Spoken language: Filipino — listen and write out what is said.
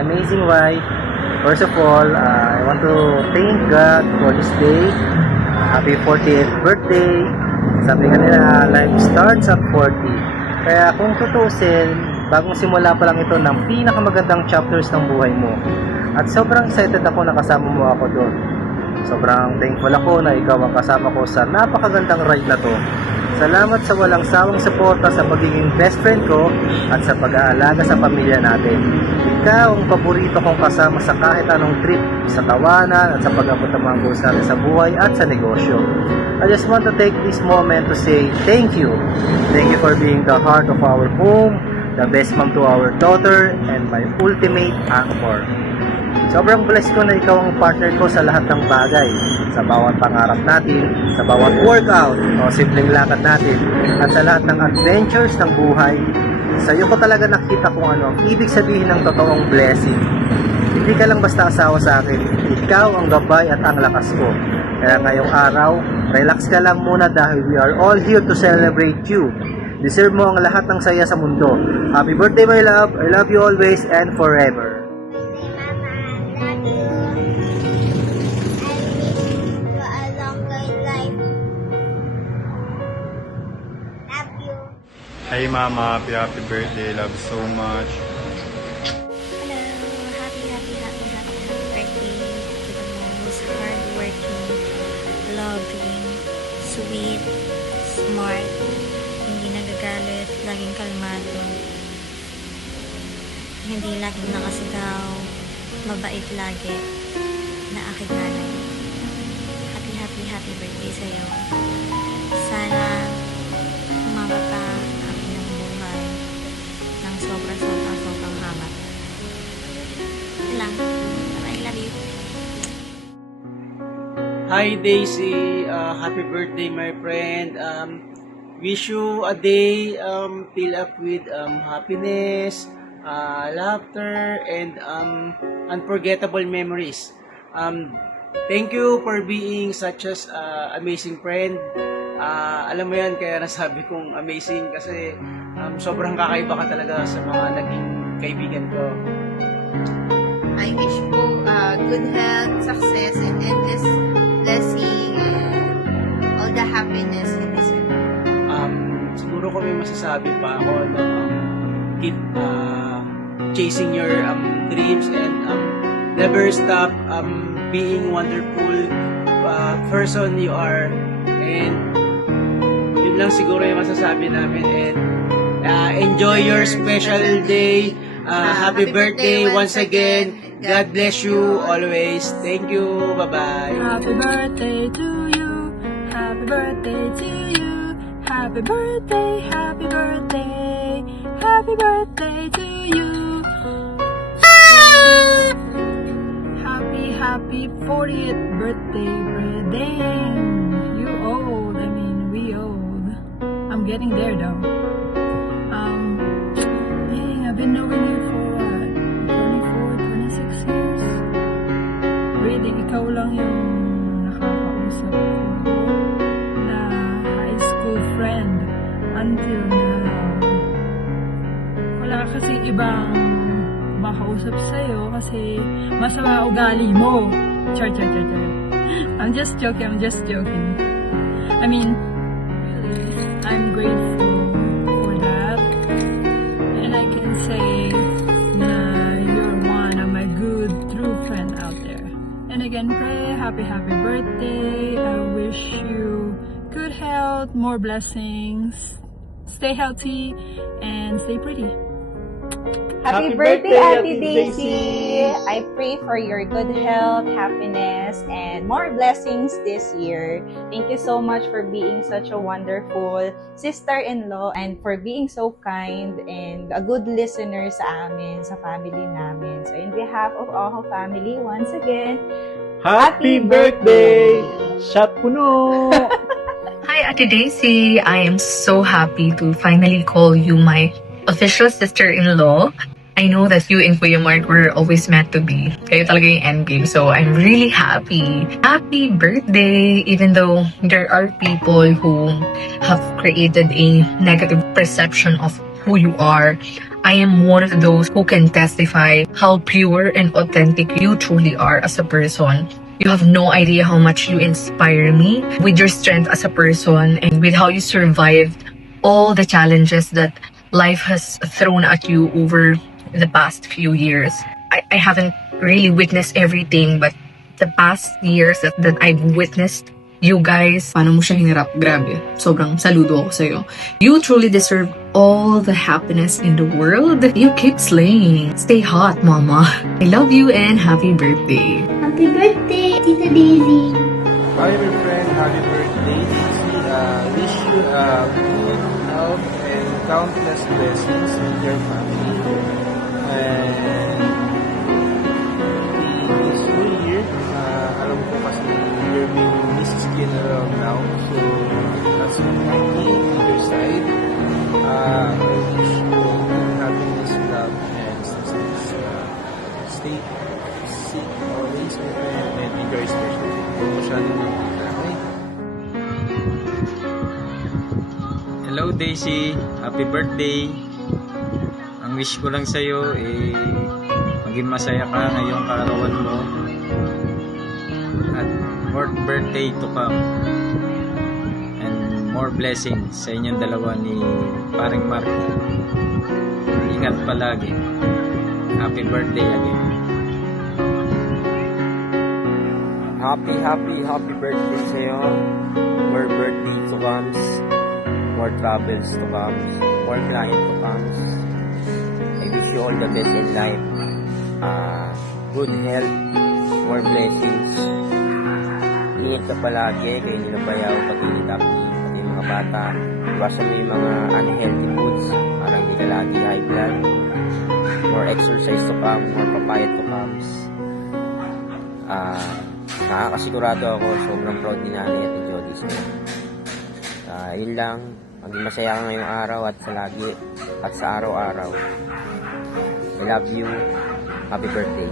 my amazing wife. First of all, I want to thank God for this day. Happy 40th birthday. Sabi nga nila, life starts at 40. Kaya kung tutusin, bagong simula pa lang ito ng pinakamagandang chapters ng buhay mo. At sobrang excited ako na kasama mo ako doon. Sobrang thankful ako na ikaw ang kasama ko sa napakagandang ride na to. Salamat sa walang sawang suporta sa pagiging best friend ko at sa pag-aalaga sa pamilya natin. Ikaw ang paborito kong kasama sa kahit anong trip, sa tawanan at sa pag-abot ng mga goals natin sa buhay at sa negosyo. I just want to take this moment to say thank you. Thank you for being the heart of our home, the best mom to our daughter, and my ultimate anchor. Sobrang blessed ko na ikaw ang partner ko sa lahat ng bagay, sa bawat pangarap natin, sa bawat workout o simpleng lakad natin, at sa lahat ng adventures ng buhay. Sa iyo ko talaga nakita kung ano ang ibig sabihin ng totoong blessing. Hindi ka lang basta asawa sa akin, ikaw ang gabay at ang lakas ko. Kaya ngayong araw, relax ka lang muna dahil we are all here to celebrate you. Deserve mo ang lahat ng saya sa mundo. Happy birthday my love, I love you always and forever. Hey Mama, happy birthday, love you so much. Hello, happy birthday to the most hardworking, loving, sweet, smart, hindi nagagalit, laging kalmado, hindi laging nakasigaw, mabait lagi, na aking nanay. Happy birthday sa'yo. Sana umaba pa sobrang haba. Yun lang. I love you. Hi Daisy, happy birthday my friend. Wish you a day filled up with happiness, laughter, and unforgettable memories. Thank you for being such as amazing friend. Alam mo yan, kaya nasabi kong amazing kasi sobrang kakaiba ka talaga sa mga naging kaibigan ko. I wish po good health, success, and endless blessing, and all the happiness you deserve. Siguro ko may masasabi pa ako na keep chasing your dreams and never stop being wonderful person you are, and yun lang siguro yung masasabi namin, and enjoy your special day. Happy birthday once again. God bless you always. Thank you. Bye-bye. Happy birthday to you. Happy birthday to you. Happy birthday, happy birthday. Happy birthday to you. Happy 40th birthday, Breding. You old, I mean we old. I'm getting there though. Dang, I've been knowing you for what, 24, 26 years? Really, ikaw lang yung nakakausap ko na high school friend until now. Wala kasi ibang makausap sa'yo kasi masama ugali mo. Char. I'm just joking. I mean, really, I'm grateful for that. And I can say na you're one of my good true friend out there. And again, pray happy birthday. I wish you good health, more blessings. Stay healthy and stay pretty. Happy birthday, Auntie Daisy! I pray for your good health, happiness, and more blessings this year. Thank you so much for being such a wonderful sister-in-law and for being so kind and a good listener sa amin, sa family namin. So in behalf of all family, once again, Happy birthday! Shot puno! Hi, Ate Daisy. I am so happy to finally call you my official sister-in-law. I know that you and Kuya Mark were always meant to be. Kayo talaga yung endgame. So, I'm really happy. Happy birthday! Even though there are people who have created a negative perception of who you are, I am one of those who can testify how pure and authentic you truly are as a person. You have no idea how much you inspire me with your strength as a person and with how you survived all the challenges that life has thrown at you over the past few years. I haven't really witnessed everything, but the past years that I've witnessed you guys, paano mo siya hinarap? Grabe. Sobrang saludo ako sa'yo. You truly deserve all the happiness in the world. You keep slaying. Stay hot, mama. I love you and happy birthday. Happy birthday, Tita Daisy. Hi, my friend. Happy birthday, Daisy. Wish you good health and countless blessings with your family. And this whole year, alam ko kasi you're being Mrs. Skin around now. So, that's what I mean on your side. I wish you happiness, love, and success. Stay safe always, my friend, and enjoy special. Kung masyadong nakita, okay? Hello Daisy, happy birthday. Ang wish ko lang sa'yo maging masaya ka ngayong kaarawan mo at more birthday to come and more blessings sa inyong dalawa ni paring Marky. Ingat palagi. Happy birthday again. Happy birthday sa'yo. More birthday to comes. More travels to comes. More client to comes. I wish you all the best in life. Good health. More blessings. Ingat ka palagi. Kayo nila bayaw. Pati ni Tapni. Pati yung mga bata. Iwasan mo yung mga unhealthy foods. Para hindi ka lagi high blood. More exercise to come. More papaya to comes. Nakakasigurado ako, sobrang proud ni Nanay at ni Jody sa'yo. Yun lang, maging masaya ka ngayong araw at sa lagi at sa araw-araw. I love you. Happy birthday.